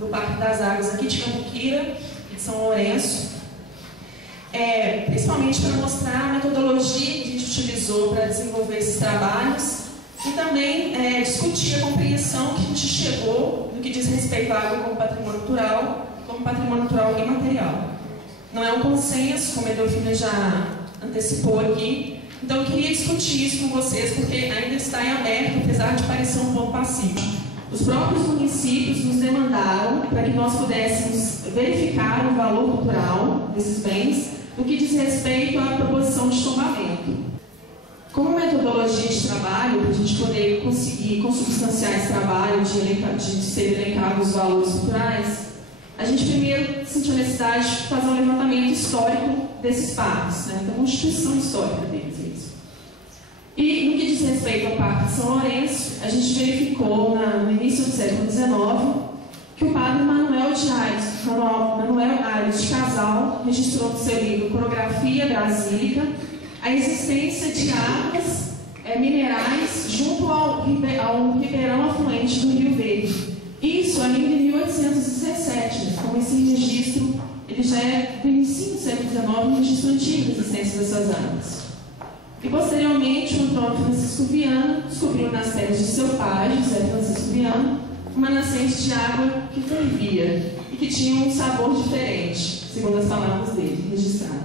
do Parque das Águas aqui de Cambuquira e de São Lourenço, principalmente para mostrar a metodologia que a gente utilizou para desenvolver esses trabalhos e também discutir a compreensão que a gente chegou no que diz respeito à água como patrimônio natural imaterial. Não é um consenso, como a Delfina já antecipou aqui, então eu queria discutir isso com vocês, porque ainda está em aberto, apesar de parecer um pouco pacífico. Os próprios municípios nos demandaram para que nós pudéssemos verificar o valor cultural desses bens no que diz respeito à proposição de tombamento. Como metodologia de trabalho, para a gente poder conseguir consubstanciar esse trabalho de ser elencados os valores culturais, a gente primeiro sentiu a necessidade de fazer um levantamento histórico desses parques, da constituição histórica deles. E no que diz respeito ao Parque de São Lourenço, a gente verificou no início do século XIX que o padre Manuel Aires de Casal registrou no seu livro Corografia Brasílica a existência de águas minerais junto ao ribeirão afluente do Rio Verde. Isso ainda em 1817, como esse registro, ele já é do início do século XIX, um registro antigo da existência dessas águas. E posteriormente, o antropólogo Francisco Viana descobriu nas terras de seu pai, José Francisco Viana, uma nascente de água que fervia e que tinha um sabor diferente, segundo as palavras dele, registradas.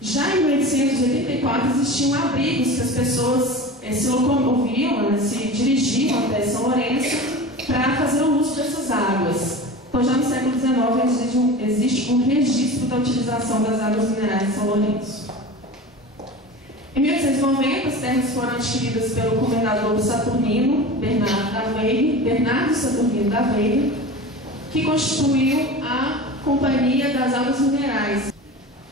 Já em 1884 existiam abrigos que as pessoas se locomoviam, se dirigiam até São Lourenço para fazer o uso dessas águas. Então, já no século XIX existe um registro da utilização das águas minerais de São Lourenço. Em 1890, as terras foram adquiridas pelo comendador Saturnino Bernardo Saturnino da Veiga, que constituiu a Companhia das Águas Minerais.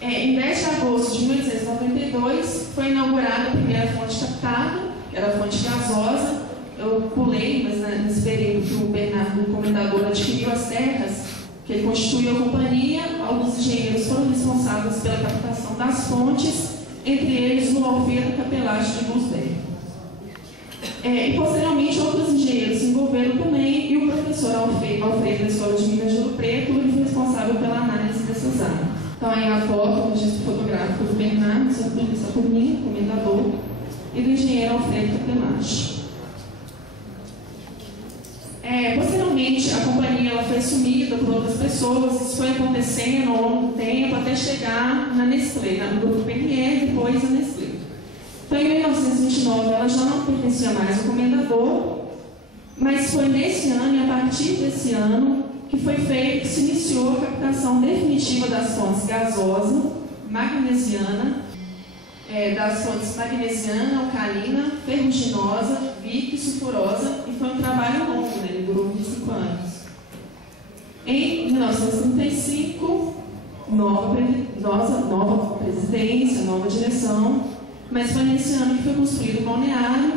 Em 10 de agosto de 1892, foi inaugurada a primeira fonte captada, que era a fonte gasosa. Eu pulei, mas nesse período que o Bernardo, o comendador, adquiriu as terras, que ele constituiu a companhia, alguns engenheiros foram responsáveis pela captação das fontes, entre eles o Alfredo Capelage de Luzberg. E posteriormente outros engenheiros se envolveram também, e o professor Alfredo da Escola de Minas de Ouro Preto, ele foi responsável pela análise dessas áreas. Então aí a foto, o registro fotográfico do Bernardo Saturnino, comendador, e do engenheiro Alfredo Capelage. Posteriormente, a companhia foi assumida por outras pessoas, isso foi acontecendo ao longo do tempo, até chegar na Nestlé, no grupo PRE, depois a Nestlé. Então, em 1929, ela já não pertencia mais ao comendador, mas foi nesse ano, e a partir desse ano, que se iniciou a captação definitiva das fontes gasosa, magnesiana, das fontes magnesiana, alcalina, ferruginosa, Vic, sulfurosa, e foi um trabalho longo, ele durou 25 anos. Em 1935, nova presidência, nova direção, mas foi nesse ano que foi construído o balneário,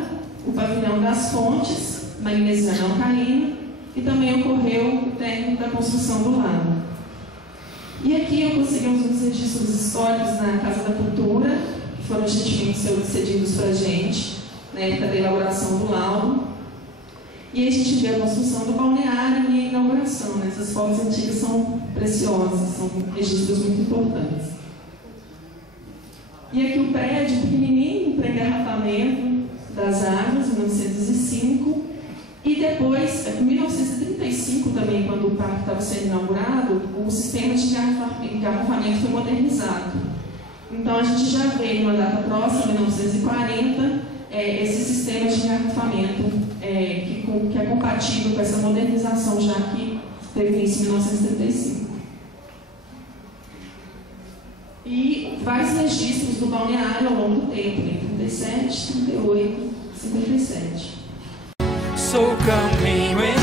o pavilhão das fontes, magnesiana alcalina, e também ocorreu o término da construção do lago. E aqui eu consegui uns registros históricos na Casa da Cultura, que foram gentilmente cedidos para a gente, na época da elaboração do laudo. E aí a gente vê a construção do balneário e a inauguração. Essas fotos antigas são preciosas, são registros muito importantes. E aqui o prédio pequenininho para engarrafamento das águas, em 1905. E depois, em 1935 também, quando o parque estava sendo inaugurado, o sistema de engarrafamento foi modernizado. Então a gente já vê, em uma data próxima, 1940, esse sistema de engarrafamento que é compatível com essa modernização já que teve início em 1935. E vários registros do balneário ao longo do tempo, em 37, 38, 57. So come me with